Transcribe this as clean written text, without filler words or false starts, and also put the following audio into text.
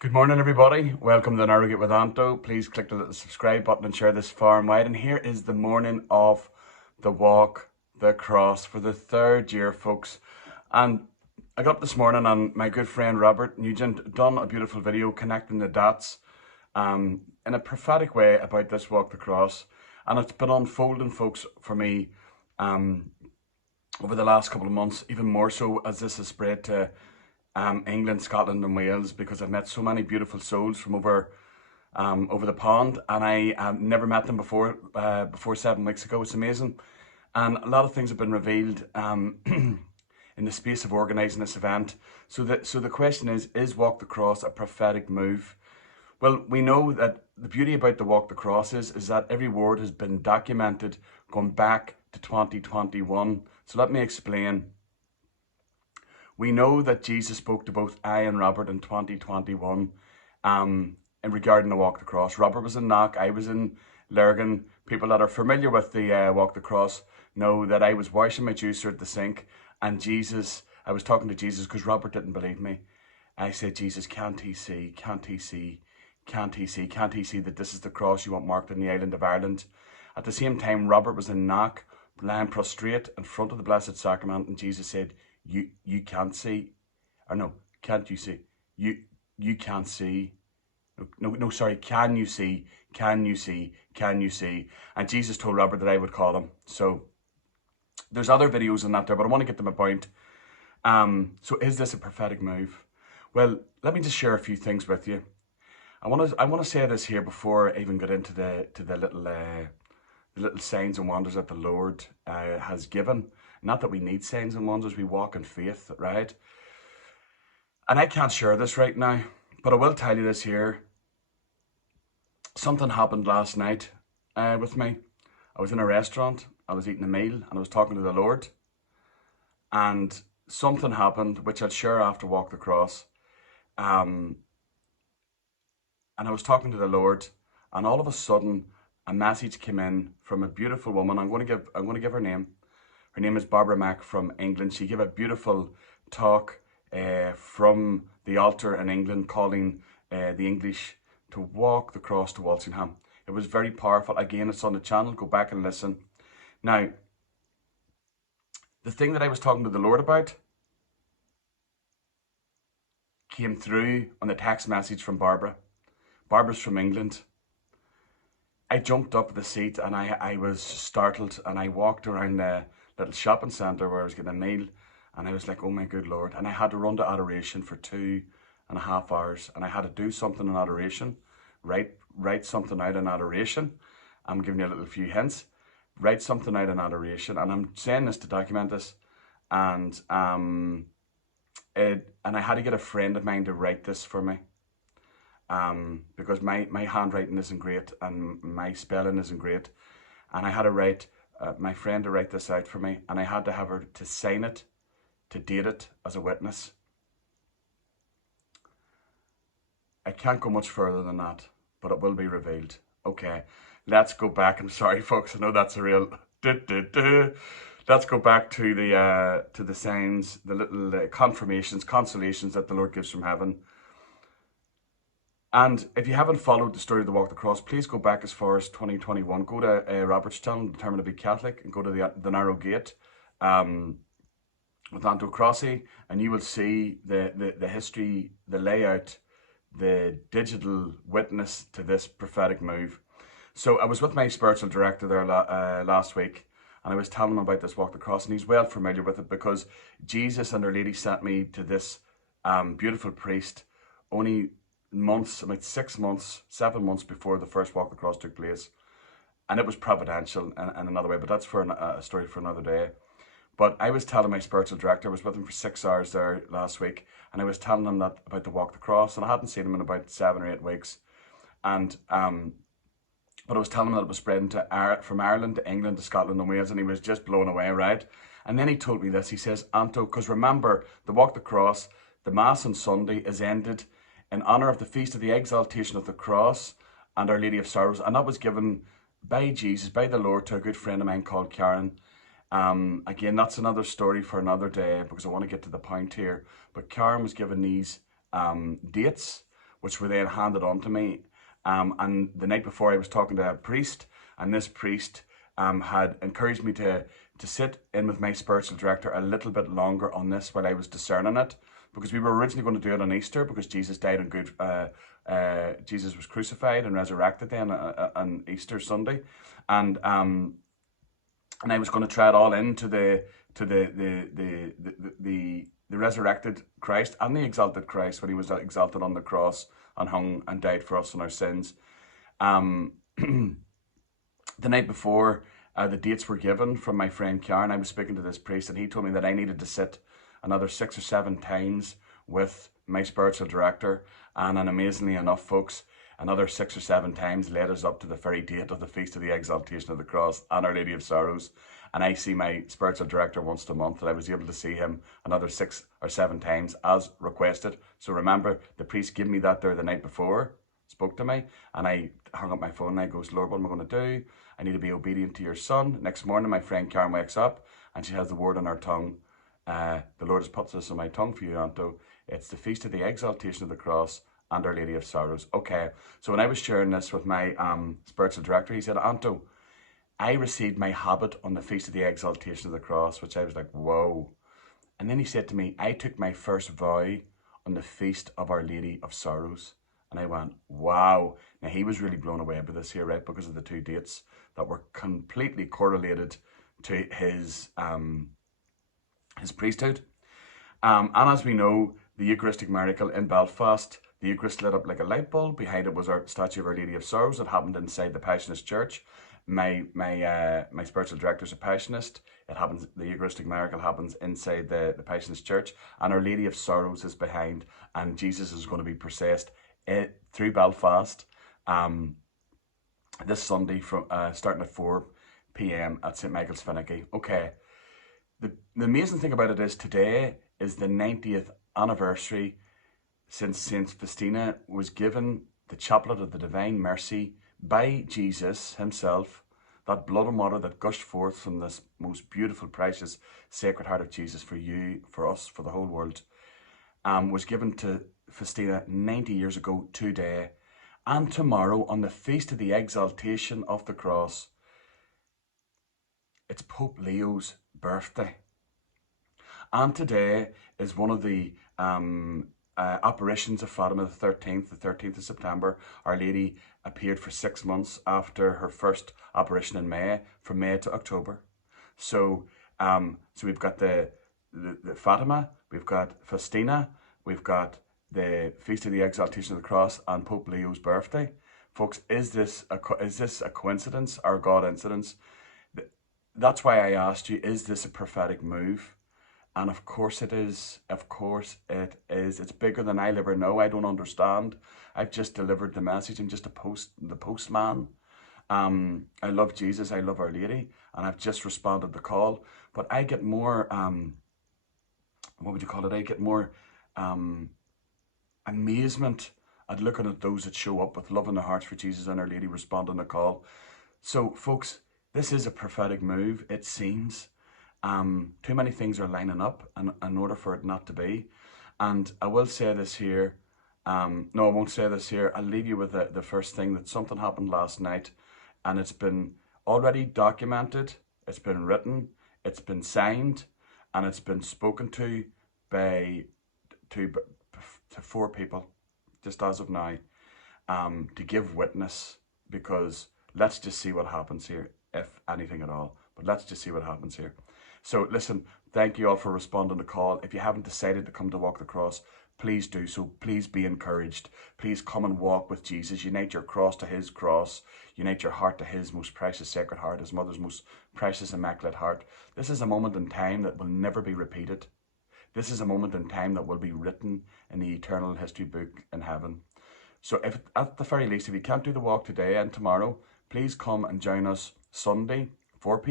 Good morning, everybody. Welcome to the Narrowgate with Anto. Please click the little subscribe button and share this far and wide. And here is the morning of the walk, the cross for the third year, folks. And I got up this morning and my good friend Robert Nugent done a beautiful video connecting the dots in a prophetic way about this walk, the cross. And it's been unfolding, folks, for me over the last couple of months, even more so as this has spread to England, Scotland and Wales, because I've met so many beautiful souls from over the pond, and I never met them before 7 weeks ago. It's amazing, and a lot of things have been revealed in the space of organising this event. So the question is Walk the Cross a prophetic move? Well, we know that the beauty about the Walk the Cross is that every word has been documented going back to 2021. So let me explain. We know that Jesus spoke to both I and Robert in 2021 in regarding the Walk the Cross. Robert was in Knock, I was in Lurgan. People that are familiar with the Walk the Cross know that I was washing my juicer at the sink, and I was talking to Jesus because Robert didn't believe me. I said, Jesus, can't he see, can't he see, can't he see, can't he see that this is the cross you want marked in the island of Ireland? At the same time, Robert was in Knock, lying prostrate in front of the Blessed Sacrament, and Jesus said, you can't see, or no, can't you see? You can't see. No, sorry, can you see? Can you see? Can you see? And Jesus told Robert that I would call him. So there's other videos on that there, but I want to get to my point. So is this a prophetic move? Well, let me just share a few things with you. I want to say this here before I even get into the little signs and wonders that the Lord has given. Not that we need signs and wonders, we walk in faith, right? And I can't share this right now, but I will tell you this here. Something happened last night with me. I was in a restaurant, I was eating a meal, and I was talking to the Lord. And something happened, which I'll share after Walk the Cross. And I was talking to the Lord, and all of a sudden, a message came in from a beautiful woman. I'm going to give her name. Her name is Barbara Mack from England. She gave a beautiful talk from the altar in England, calling the English to walk the cross to Walsingham. It was very powerful. Again, it's on the channel. Go back and listen. Now, the thing that I was talking to the Lord about came through on the text message from Barbara. Barbara's from England. I jumped up the seat and I was startled, and I walked around the little shopping centre where I was getting a meal, and I was like, oh my good Lord. And I had to run to adoration for 2.5 hours, and I had to do something in adoration, write something out in adoration. I'm giving you a little few hints. Write something out in adoration, and I'm saying this to document this, and I had to get a friend of mine to write this for me. Because my handwriting isn't great and my spelling isn't great, and I had to write my friend to write this out for me, and I had to have her to sign it, to date it as a witness. I can't go much further than that, but it will be revealed. Okay, let's go back. I'm sorry, folks. I know that's a real. Let's go back to the signs, the little confirmations, consolations that the Lord gives from heaven. And if you haven't followed the story of the Walk the Cross, please go back as far as 2021. Go to Robert's channel, Determined to be Catholic, and go to the Narrow Gate with Anto Crossi, and you will see the history, the layout, the digital witness to this prophetic move. So I was with my spiritual director there last week, and I was telling him about this Walk the Cross, and he's well familiar with it because Jesus and Our Lady sent me to this beautiful priest only months, about 6 months, 7 months before the first Walk the Cross took place. And it was providential in another way, but that's for a story for another day. But I was telling my spiritual director, I was with him for 6 hours there last week, and I was telling him that about the Walk the Cross, and I hadn't seen him in about 7 or 8 weeks. And but I was telling him that it was spreading from Ireland to England to Scotland and Wales, and he was just blown away, right? And then he told me this. He says, Anto, because remember, the Walk the Cross, the Mass on Sunday is ended in honour of the Feast of the Exaltation of the Cross and Our Lady of Sorrows. And that was given by Jesus, by the Lord, to a good friend of mine called Karen. Again, that's another story for another day because I want to get to the point here. But Karen was given these dates which were then handed on to me. And the night before, I was talking to a priest, and this priest had encouraged me to sit in with my spiritual director a little bit longer on this while I was discerning it, because we were originally going to do it on Easter, because Jesus died Jesus was crucified and resurrected then on Easter Sunday, and I was going to try it all into the resurrected Christ and the exalted Christ when he was exalted on the cross and hung and died for us and our sins. The night before, the dates were given from my friend Karen. I was speaking to this priest, and he told me that I needed to sit another 6 or 7 times with my spiritual director, and amazingly enough, folks, another 6 or 7 times led us up to the very date of the Feast of the Exaltation of the Cross and Our Lady of Sorrows. And I see my spiritual director once a month, and I was able to see him another 6 or 7 times as requested. So remember, the priest gave me that there the night before, spoke to me, and I hung up my phone and I goes, Lord, what am I going to do? I need to be obedient to your son. Next morning, my friend Karen wakes up and she has the word on her tongue. The Lord has put this on my tongue for you, Anto. It's the Feast of the Exaltation of the Cross and Our Lady of Sorrows. Okay, so when I was sharing this with my spiritual director, he said, Anto, I received my habit on the Feast of the Exaltation of the Cross, which I was like, whoa. And then he said to me, I took my first vow on the Feast of Our Lady of Sorrows. And I went, wow. Now, he was really blown away by this here, right? Because of the 2 dates that were completely correlated to his priesthood. And as we know, the Eucharistic miracle in Belfast, the Eucharist lit up like a light bulb. Behind it was our statue of Our Lady of Sorrows that happened inside the Passionist Church. My spiritual director is a Passionist. It happens. The Eucharistic miracle happens inside the Passionist Church, and Our Lady of Sorrows is behind, and Jesus is going to be processed through Belfast this Sunday from starting at 4 p.m. at St. Michael's Finicky. Okay. The amazing thing about it is today is the 90th anniversary since Saint Faustina was given the chaplet of the Divine Mercy by Jesus himself, that blood and water that gushed forth from this most beautiful, precious, sacred heart of Jesus for you, for us, for the whole world, was given to Faustina 90 years ago today. And tomorrow, on the Feast of the Exaltation of the Cross, it's Pope Leo's birthday. And today is one of the apparitions of Fatima, the 13th of September. Our Lady appeared for 6 months after her first apparition in May, from May to October. So we've got the Fatima, we've got Faustina, we've got the Feast of the Exaltation of the Cross, and Pope Leo's birthday. Folks, is this a coincidence or a God incidence? That's why I asked you, is this a prophetic move? And of course it is. Of course it is. It's bigger than I'll ever know. I don't understand. I've just delivered the message. I'm just the postman. I love Jesus. I love Our Lady. And I've just responded the call. But I get more, what would you call it? I get more amazement at looking at those that show up with love in their hearts for Jesus and Our Lady responding the call. So, folks, this is a prophetic move, it seems. Too many things are lining up in order for it not to be. And I will say this here. No, I won't say this here. I'll leave you with the first thing, that something happened last night, and it's been already documented, it's been written, it's been signed, and it's been spoken to by to 4 people, just as of now, to give witness, because let's just see what happens here, if anything at all. But let's just see what happens here. So listen, thank you all for responding to the call. If you haven't decided to come to walk the cross, please do so. Please be encouraged. Please come and walk with Jesus. Unite your cross to his cross. Unite your heart to his most precious sacred heart, his mother's most precious immaculate heart. This is a moment in time that will never be repeated. This is a moment in time that will be written in the eternal history book in heaven. So if, at the very least, if you can't do the walk today and tomorrow, please come and join us Sunday, 4 p.m.